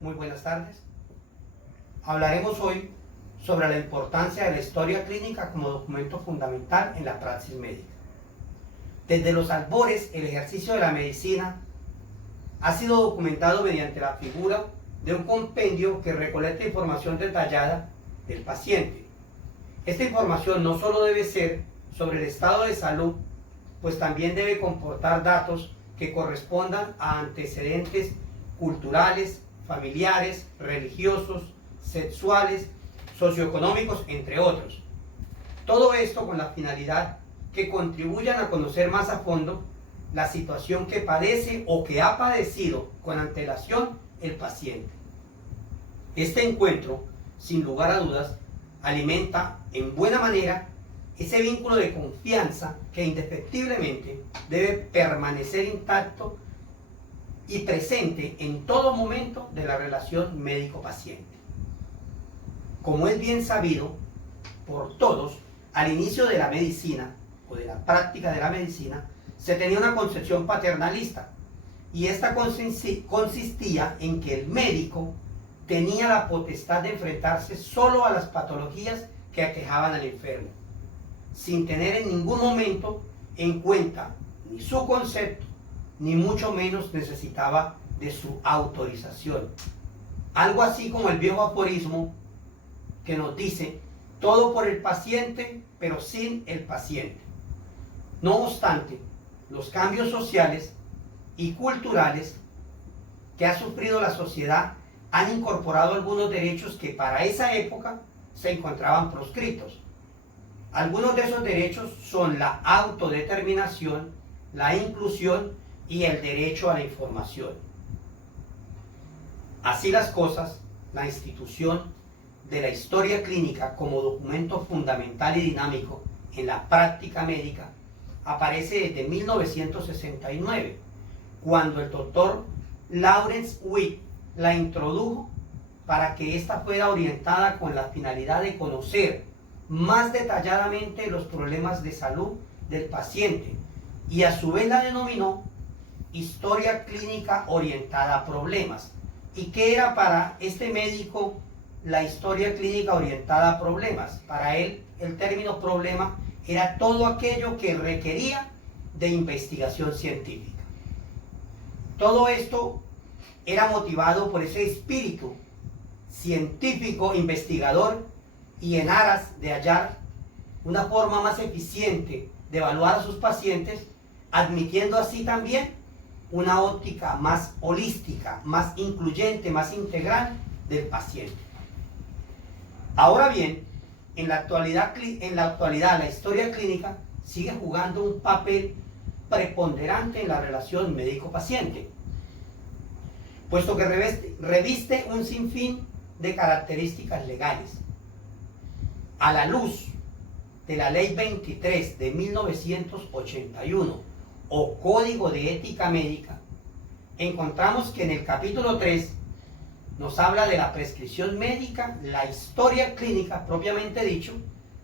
Muy buenas tardes. Hablaremos hoy sobre la importancia de la historia clínica como documento fundamental en la praxis médica. Desde los albores, el ejercicio de la medicina ha sido documentado mediante la figura de un compendio que recolecta información detallada del paciente. Esta información no solo debe ser sobre el estado de salud, pues también debe comportar datos que correspondan a antecedentes culturales, familiares, religiosos, sexuales, socioeconómicos, entre otros. Todo esto con la finalidad que contribuyan a conocer más a fondo la situación que padece o que ha padecido con antelación el paciente. Este encuentro, sin lugar a dudas, alimenta en buena manera ese vínculo de confianza que indefectiblemente debe permanecer intacto y presente en todo momento de la relación médico-paciente. Como es bien sabido por todos, al inicio de la medicina o de la práctica de la medicina se tenía una concepción paternalista, y esta consistía en que el médico tenía la potestad de enfrentarse solo a las patologías que aquejaban al enfermo, sin tener en ningún momento en cuenta ni su concepto, ni mucho menos necesitaba de su autorización. Algo así como el viejo aforismo que nos dice: todo por el paciente, pero sin el paciente. No obstante, los cambios sociales y culturales que ha sufrido la sociedad han incorporado algunos derechos que para esa época se encontraban proscritos. Algunos de esos derechos son la autodeterminación, la inclusión y el derecho a la información. Así las cosas, la institución de la historia clínica como documento fundamental y dinámico en la práctica médica aparece desde 1969, cuando el doctor Lawrence Witt la introdujo para que ésta fuera orientada con la finalidad de conocer más detalladamente los problemas de salud del paciente, y a su vez la denominó historia clínica orientada a problemas. ¿Y qué era para este médico la historia clínica orientada a problemas? Para él, el término problema era todo aquello que requería de investigación científica. Todo esto era motivado por ese espíritu científico investigador, y en aras de hallar una forma más eficiente de evaluar a sus pacientes, admitiendo así también una óptica más holística, más incluyente, más integral del paciente. Ahora bien, en la actualidad la historia clínica sigue jugando un papel preponderante en la relación médico-paciente, puesto que reviste un sinfín de características legales. A la luz de la Ley 23 de 1981, o Código de Ética Médica, encontramos que en el capítulo 3 nos habla de la prescripción médica, la historia clínica propiamente dicho,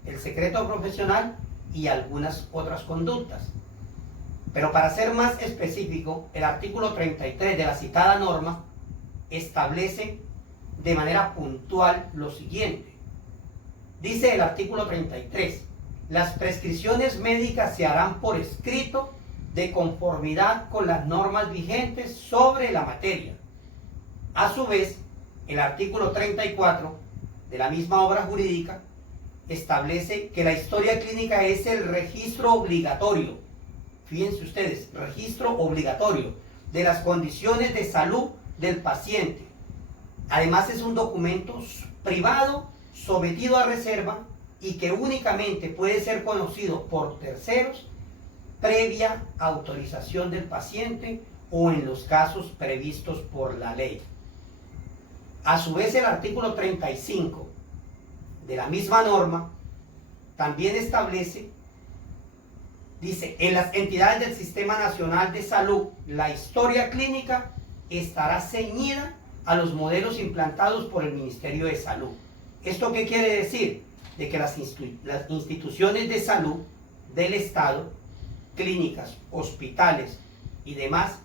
el secreto profesional y algunas otras conductas. Pero para ser más específico, el artículo 33 de la citada norma establece de manera puntual lo siguiente. Dice el artículo 33: las prescripciones médicas se harán por escrito de conformidad con las normas vigentes sobre la materia. A su vez, el artículo 34 de la misma obra jurídica establece que la historia clínica es el registro obligatorio, fíjense ustedes, registro obligatorio de las condiciones de salud del paciente. Además, es un documento privado sometido a reserva y que únicamente puede ser conocido por terceros previa autorización del paciente o en los casos previstos por la ley. A su vez, el artículo 35 de la misma norma también establece, dice: en las entidades del Sistema Nacional de Salud, la historia clínica estará ceñida a los modelos implantados por el Ministerio de Salud. ¿Esto qué quiere decir? De que las instituciones de salud del Estado, clínicas, hospitales y demás,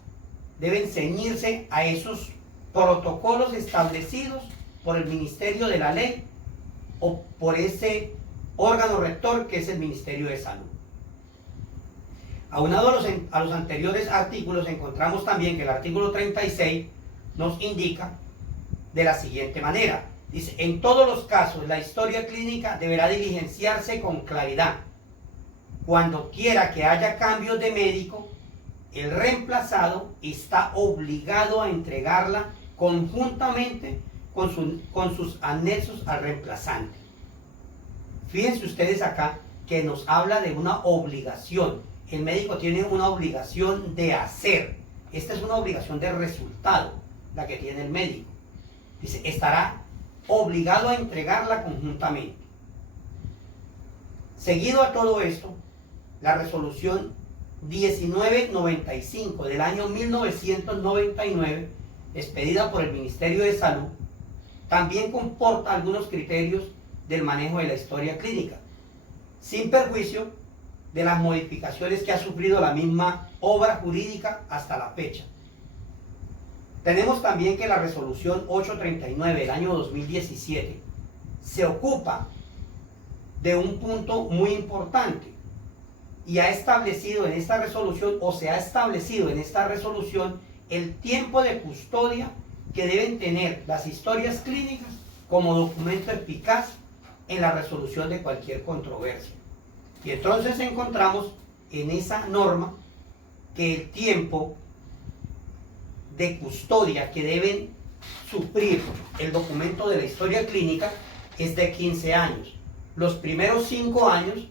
deben ceñirse a esos protocolos establecidos por el Ministerio de la Ley o por ese órgano rector que es el Ministerio de Salud. Aunado a los anteriores artículos, encontramos también que el artículo 36 nos indica de la siguiente manera. Dice, en todos los casos, la historia clínica deberá diligenciarse con claridad. Cuando quiera que haya cambios de médico, el reemplazado está obligado a entregarla conjuntamente con sus anexos al reemplazante. Fíjense ustedes acá que nos habla de una obligación. El médico tiene una obligación de hacer. Esta es una obligación de resultado, la que tiene el médico. Dice, estará obligado a entregarla conjuntamente. Seguido a todo esto, la resolución 1995 del año 1999, expedida por el Ministerio de Salud, también comporta algunos criterios del manejo de la historia clínica, sin perjuicio de las modificaciones que ha sufrido la misma obra jurídica hasta la fecha. Tenemos también que la resolución 839 del año 2017 se ocupa de un punto muy importante y ha establecido en esta resolución, o se ha establecido en esta resolución, el tiempo de custodia que deben tener las historias clínicas como documento eficaz en la resolución de cualquier controversia. Y entonces encontramos en esa norma que el tiempo de custodia que deben suplir el documento de la historia clínica es de 15 años. Los primeros 5 años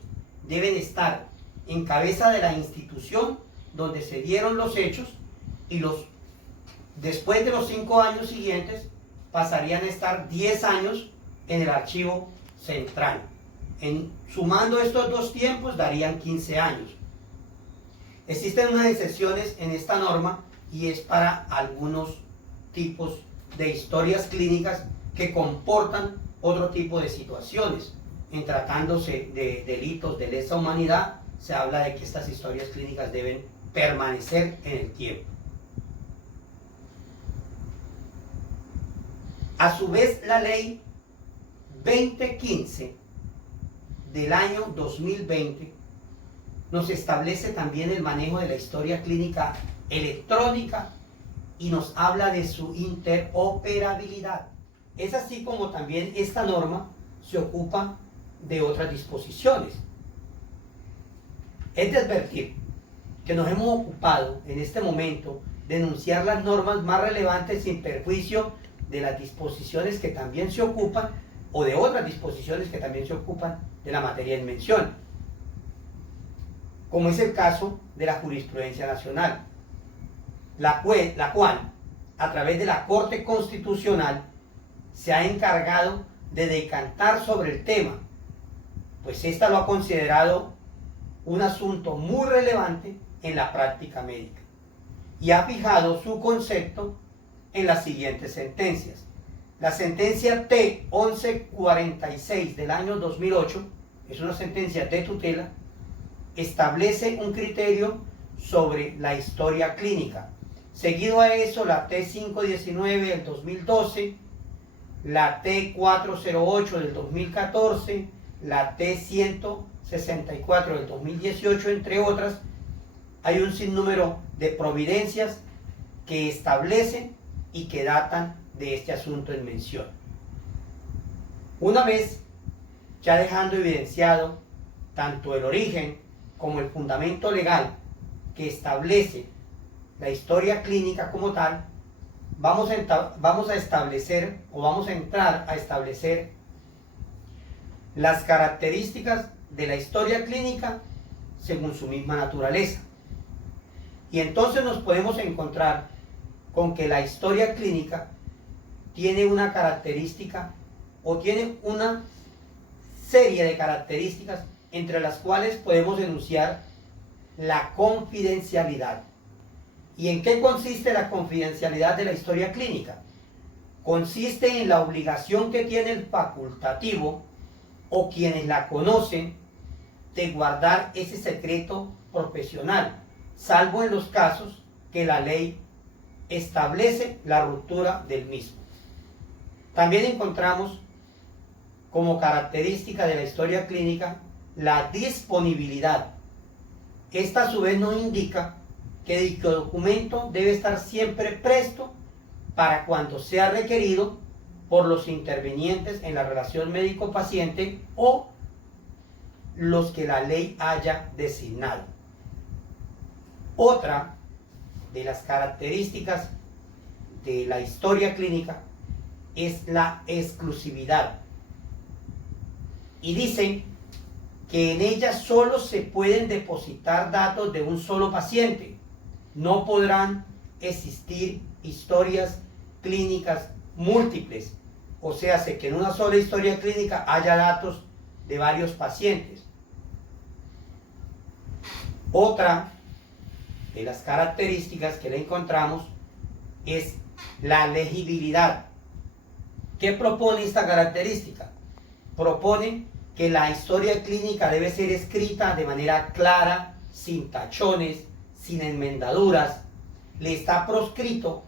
deben estar en cabeza de la institución donde se dieron los hechos y después de los 5 años siguientes pasarían a estar 10 años en el archivo central. Sumando estos dos tiempos darían 15 años. Existen unas excepciones en esta norma y es para algunos tipos de historias clínicas que comportan otro tipo de situaciones. En tratándose de delitos de lesa humanidad, se habla de que estas historias clínicas deben permanecer en el tiempo. A su vez, la ley 2015 del año 2020 nos establece también el manejo de la historia clínica electrónica y nos habla de su interoperabilidad. Es así como también esta norma se ocupa de otras disposiciones. Es de advertir que nos hemos ocupado en este momento de enunciar las normas más relevantes sin perjuicio de las disposiciones que también se ocupan o de otras disposiciones que también se ocupan de la materia en mención, como es el caso de la jurisprudencia nacional, la cual, a través de la Corte Constitucional, se ha encargado de decantar sobre el tema, pues ésta lo ha considerado un asunto muy relevante en la práctica médica y ha fijado su concepto en las siguientes sentencias. La sentencia T1146 del año 2008 es una sentencia de tutela, establece un criterio sobre la historia clínica. Seguido a eso, la T519 del 2012, la T408 del 2014, la T164 del 2018, entre otras. Hay un sinnúmero de providencias que establecen y que datan de este asunto en mención. Una vez ya dejando evidenciado tanto el origen como el fundamento legal que establece la historia clínica como tal, vamos a entrar a establecer las características de la historia clínica según su misma naturaleza. Y entonces nos podemos encontrar con que la historia clínica tiene una característica o tiene una serie de características entre las cuales podemos enunciar la confidencialidad. ¿Y en qué consiste la confidencialidad de la historia clínica? Consiste en la obligación que tiene el facultativo o quienes la conocen de guardar ese secreto profesional, salvo en los casos que la ley establece la ruptura del mismo. También encontramos como característica de la historia clínica la disponibilidad. Esta a su vez nos indica que dicho documento debe estar siempre presto para cuando sea requerido por los intervinientes en la relación médico-paciente o los que la ley haya designado. Otra de las características de la historia clínica es la exclusividad. Y dicen que en ella solo se pueden depositar datos de un solo paciente. No podrán existir historias clínicas múltiples. O sea, que en una sola historia clínica haya datos de varios pacientes. Otra de las características que le encontramos es la legibilidad. ¿Qué propone esta característica? Propone que la historia clínica debe ser escrita de manera clara, sin tachones, sin enmendaduras. Le está proscrito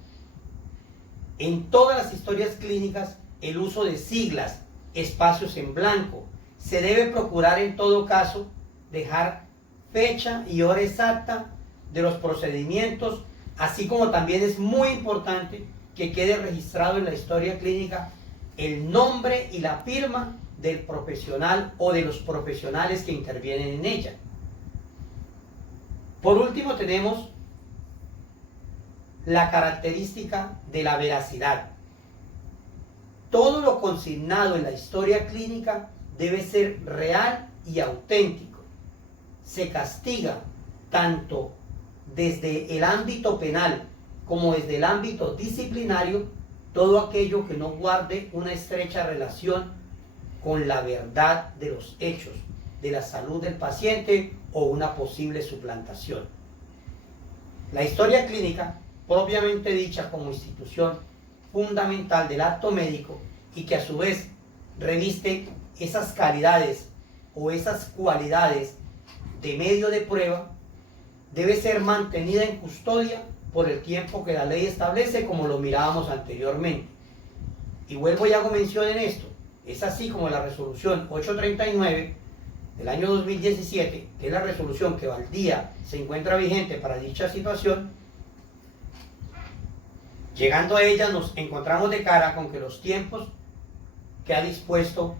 en todas las historias clínicas el uso de siglas, espacios en blanco. Se debe procurar en todo caso dejar fecha y hora exacta de los procedimientos, así como también es muy importante que quede registrado en la historia clínica el nombre y la firma del profesional o de los profesionales que intervienen en ella. Por último tenemos la característica de la veracidad. Todo lo consignado en la historia clínica debe ser real y auténtico. Se castiga tanto desde el ámbito penal como desde el ámbito disciplinario todo aquello que no guarde una estrecha relación con la verdad de los hechos, de la salud del paciente o una posible suplantación. La historia clínica, propiamente dicha como institución fundamental del acto médico y que a su vez reviste esas calidades o esas cualidades de medio de prueba, debe ser mantenida en custodia por el tiempo que la ley establece, como lo mirábamos anteriormente. Y vuelvo y hago mención en esto. Es así como la resolución 839 del año 2017, que es la resolución que al día se encuentra vigente para dicha situación. Llegando a ella nos encontramos de cara con que los tiempos que ha dispuesto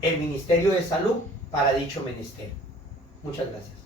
el Ministerio de Salud para dicho menester. Muchas gracias.